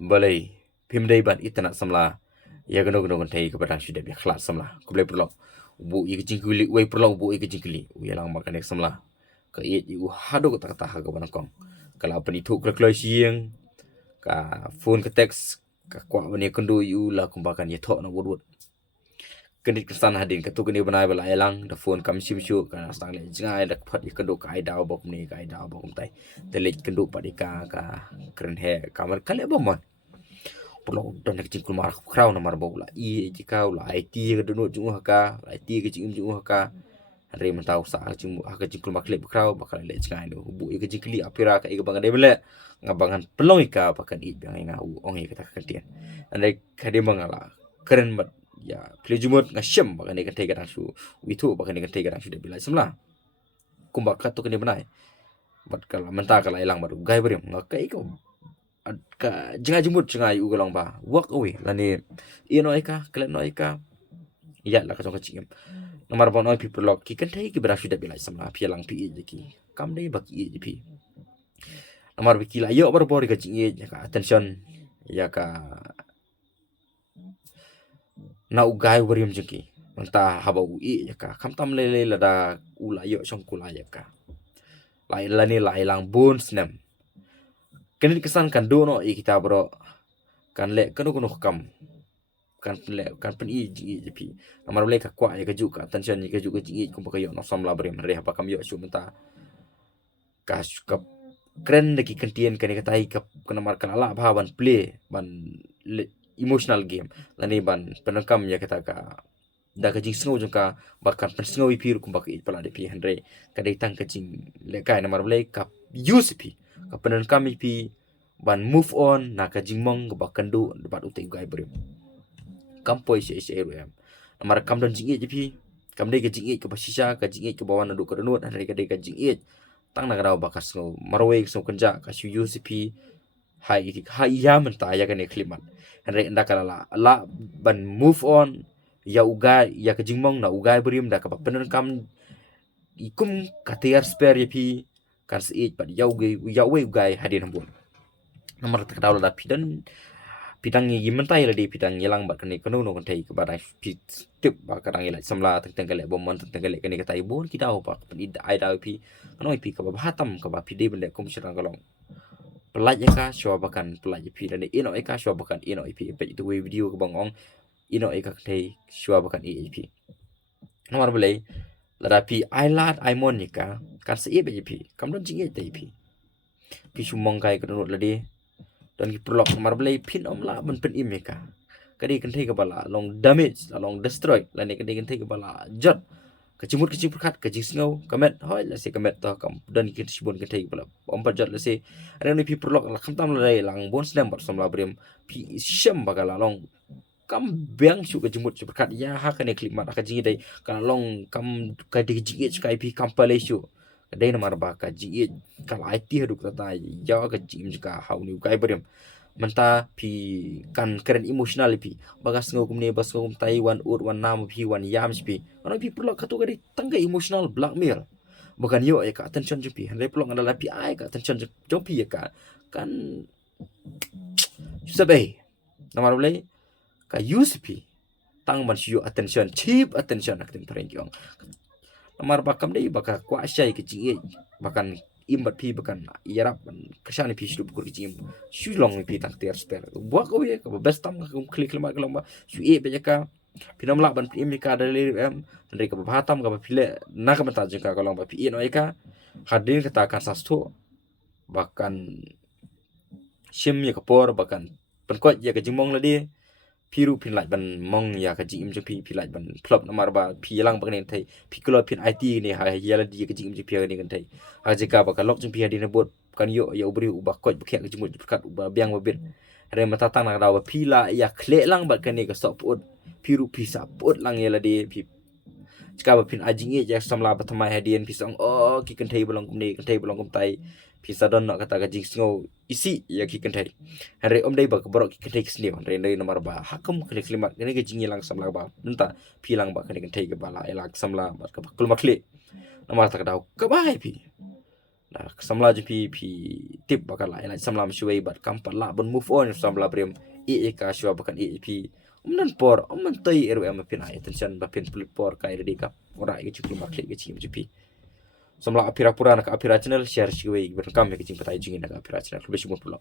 balai pimdai ban itana samla ya gano gano gantai kepada sudah biar kelas samla kublai perlo bu ik jingkuli wai perlo bu ik jingkuli ya lang makan ek samla ka i hado kata kata ha gaban kong kalau apa ni tu kelak siang ka phone ka text ka kwa bani kendu yu la kumbakan ya thok na wurut kendit kesan hadin ka tu keni banai bala elang da phone kam sim shu ka sang le jingai da phat ya kendu kai daw bok ni kai daw bok tai telit kendu padika ka keren he kamar kale bomon pulau dan nak cingkul marah krau na marbo la i jika la IT ka dunu jungu haka la IT ka jingum jungu haka hari mentau sa cingmu haka cingkul makle krau bakal le jingai do bu i ka jingkli apira ka i ka bangan debele ngabangan pelong ika pakan i bang nga u ong i kata kantian andai kade mangala keren mat ya plejumut ngasem bakan i kan tega su witu bakan i kan tega su de bila semla kumbak katu kene benai bat kala menta kala ilang baru gai beri ngakai ko ka jangan jumut jangan u galong ba walk away lani ino ika kala no ika ya la ka jong kacim nomor bon oi people lock ki kan thai ki berasu da bila semla pi lang pi je ki kam dei baki je pi nomor biki la yo bar bor ka jinge ka attention ya ka na ugai warium jeki menta haba ui ya ka kam tam lele la da ula yo song kula ya ka lai lani lai lang bun snem kan kesan kan do no i kita bro kan le kan ko kam kan le kan pen i ji pi nomor le ka kwa ya ka ju ka attention ni ka ju ka ji ko pa yo no sam la brim re apa kam yo su menta ka keren de ki kentien kan ka tai ka nomor kan ala bhawan play ban emotional game lani ban penangkam ya kita ka da ka jing snow jengka bahkan pen snow ipir kum bak pala de pi andre ka dei tang ka jing le kai nomor le ka use pi ka penangkam pi ban move on na ka jing mong ba kandu bat utai gai brim kampoi se em nomor kam don jing e pi kam dei ka jing e ka basisa ka jing e ka bawan ndu ka donut andre ka dei ka jing e tang na grau bakas snow marwe snow kanja ka su use pi hai ya menta ya kan klimat andre nda kala la ban move on ya ugai ya ka jingmong na ugai brim da ka penangkam ikum katiar spare pi kan se pat ya we ugai hadin hambun nomor tak daula da pidan pidang yi mentai la di pidang yelang bat kani kanu no kan tai ke badai pi tip ba kadang ila samla teng kale bomon teng kale kani ka tai bon kita ho pa pen ai da pi kanoi pi ka ba hatam ka ba pi de bende kom sirang kalong pelaj ka syo bakan pelaj pi dan ino ka syo bakan ino pi pe itu video ke bangong ino ka tai syo bakan pi nomor belai la pi ai lat ai mon ka kan se be pi kam don jing tai pi sumong kai ka no la di dan ki prolog nomor belai pin om la ban pen im ka kadi kan tai ka bala long damage long destroy la ne kadi kan tai ka bala jot kecimut khat kecing snow kamet hoi la se kamet to kam dan ki sibon kan tai bala om pajat la se ada ni pi prolog la kham tam la lang bon slam bar som la brim pi syam bagala long kam beng su kecimut khat ya ha kan klip mat ka jingi dai kan long kam ka di jingi kai pi kam pale su dai nomor ba ka jingi kala IT hadu kata ya ka jim ka hau ni kai brim menta pi kan keren emotional pi bagas ngau kumne bas ngau Taiwan ur wan nam pi wan yam pi ono pi perlu katu kadi tangga emotional blackmail bukan yo ka attention pi hande perlu ngada pi ai ka attention pi ka kan sabai nomor boleh ka use pi tang man yo attention cheap attention nak tin pareng yong nomor bakam dei baka kwa syai ke jingi bahkan imbat pi bahkan yarap kesana pi hidup kur jim su long pi tak ter spare buat ko ye ko best tam ko klik lemak lomba su e be ka pinam lak ban pi mi ka dalil em dari ka bahatam ka pile na ka mata jengka ko lomba pi no ka hadir kata kan sasto bahkan sim ye ka por bahkan penkot ye ka jimong la di piru pin laj ban mong ya ka jim je pi laj ban klub nomor ba pi lang ba ne thai pi klub pin IT ni ha ya la di ka jim je pi ni kan thai ha jika ba ka lok jim pi di na bot kan yo ya ubri ubah koj ba khek jimut kat ubah biang ba bit re mata tang na da ba pi la ya khle lang ba kan ni ka stop ut piru pi sa put lang ya la di pi jika ba pin ajing ye ja samla ba thamai hadien pi song ki kan thai bolong kum ni kan thai bolong kum tai pi sa don nak kata ka jing sngo isi ya ki kan thai hari om dai ba ka borok ki kan thai sni on re nei nomor ba hakum kan klimat kan ke jing lang samla ba nta pi lang ba kan thai ka bala elak samla ba ka kul makli nomor tak dau ka bai pi Nah, samla pi tip bakal la samla mshuai bat kam pat la bon move on samla brem ka shwa bakan pi umnan por umman toy eru am pin ai tension ba pin split por ka iri ka ora ke chuki makle ke chim jupi samla apira pura nak apira channel share shwe ber kam ke chim patai jingin nak apira channel lebih semua pulau